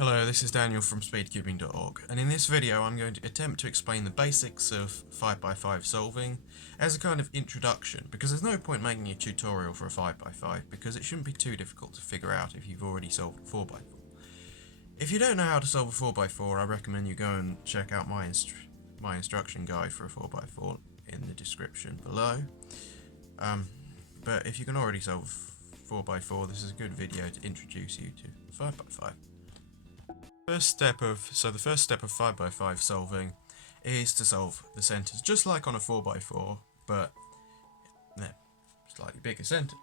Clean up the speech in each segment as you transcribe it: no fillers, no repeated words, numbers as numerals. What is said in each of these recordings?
Hello, this is Daniel from speedcubing.org, and in this video I'm going to attempt to explain the basics of 5x5 solving as a kind of introduction, because there's no point making a tutorial for a 5x5 because it shouldn't be too difficult to figure out if you've already solved a 4x4. If you don't know how to solve a 4x4, I recommend you go and check out my instruction guide for a 4x4 in the description below. But if you can already solve 4x4, this is a good video to introduce you to 5x5. The first step of 5x5 solving is to solve the centres, just like on a 4x4, but they're slightly bigger centres.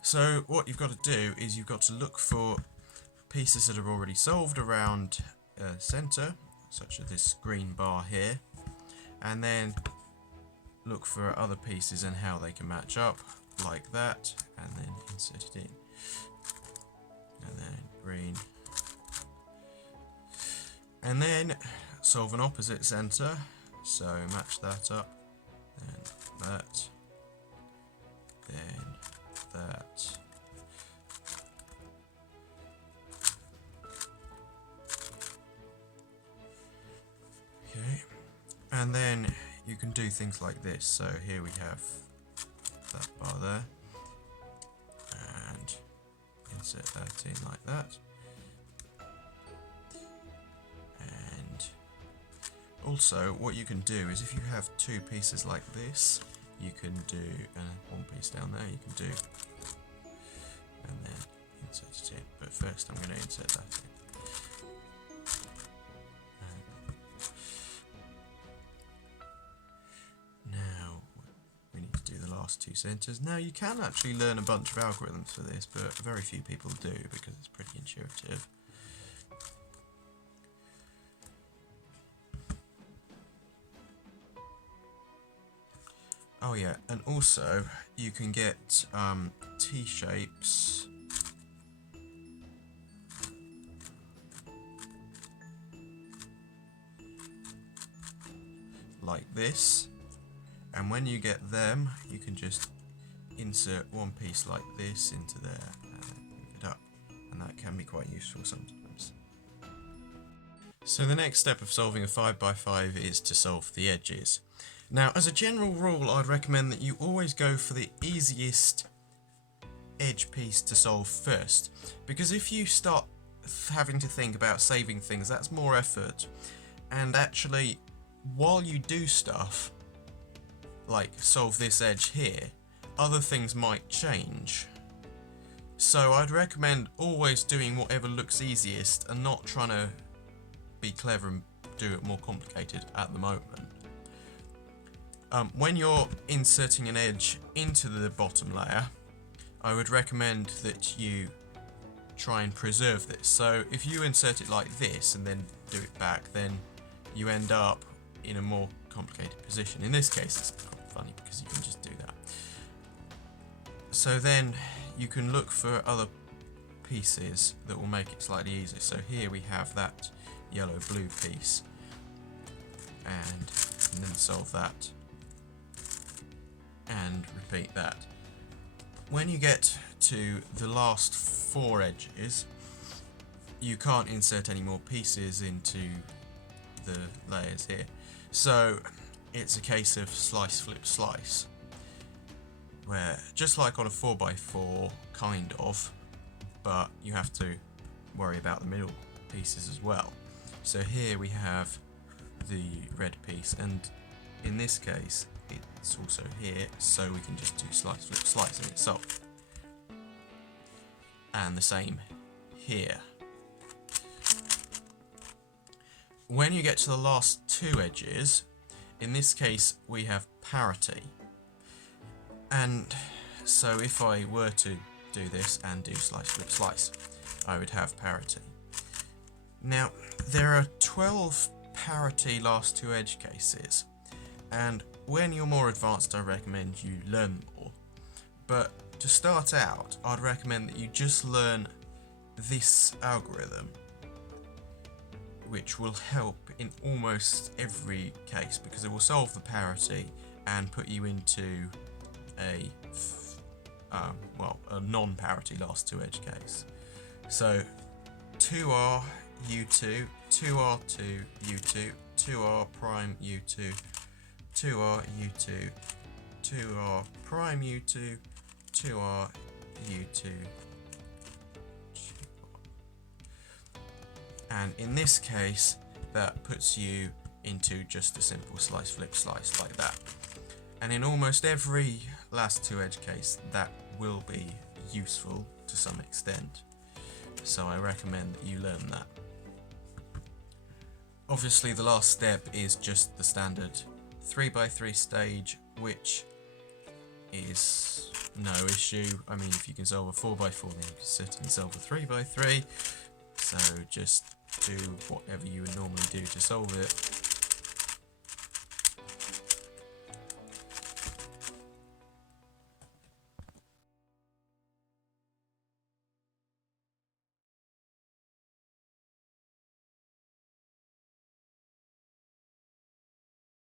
So what you've got to do is you've got to look for pieces that are already solved around a centre, such as this green bar here, and then look for other pieces and how they can match up, like that, and then insert it in. And then green. And then solve an opposite centre, so match that up, then that, then that. Okay, and then you can do things like this. So here we have that bar there, and insert that in like that. Also, what you can do is if you have two pieces like this, you can do one piece down there, you can do, and then insert it in. But first I'm going to insert that in. Now we need to do the last two centres. Now you can actually learn a bunch of algorithms for this, but very few people do because it's pretty intuitive. Oh yeah, and also you can get T-shapes like this, and when you get them you can just insert one piece like this into there and move it up, and that can be quite useful sometimes. So the next step of solving a 5x5 is to solve the edges. Now, as a general rule, I'd recommend that you always go for the easiest edge piece to solve first, because if you start having to think about saving things, that's more effort, and actually, while you do stuff, like solve this edge here, other things might change. So I'd recommend always doing whatever looks easiest and not trying to be clever and do it more complicated at the moment. When you're inserting an edge into the bottom layer, I would recommend that you try and preserve this. So if you insert it like this and then do it back, then you end up in a more complicated position. In this case, it's quite funny because you can just do that. So then you can look for other pieces that will make it slightly easier. So here we have that yellow-blue piece, and then solve that. And repeat that. When you get to the last four edges, you can't insert any more pieces into the layers here. So it's a case of slice, flip, slice, where just like on a 4x4, kind of, but you have to worry about the middle pieces as well. So here we have the red piece, and in this case it's also here, so we can just do slice, flip, slice, and it's solved. And the same here. When you get to the last two edges, in this case we have parity, and so if I were to do this and do slice, flip, slice, I would have parity. Now there are 12 parity last two edge cases, and when you're more advanced I recommend you learn more, but to start out I'd recommend that you just learn this algorithm, which will help in almost every case because it will solve the parity and put you into a non-parity last two edge case. So 2r u2, 2r2 u2, 2r prime u2, 2r u2, 2r prime u2, 2r u2, and in this case that puts you into just a simple slice flip slice like that. And in almost every last two edge case that will be useful to some extent, so I recommend that you learn that. Obviously the last step is just the standard 3x3 stage, which is no issue. I mean, if you can solve a 4x4 then you can certainly solve a 3x3, so just do whatever you would normally do to solve it.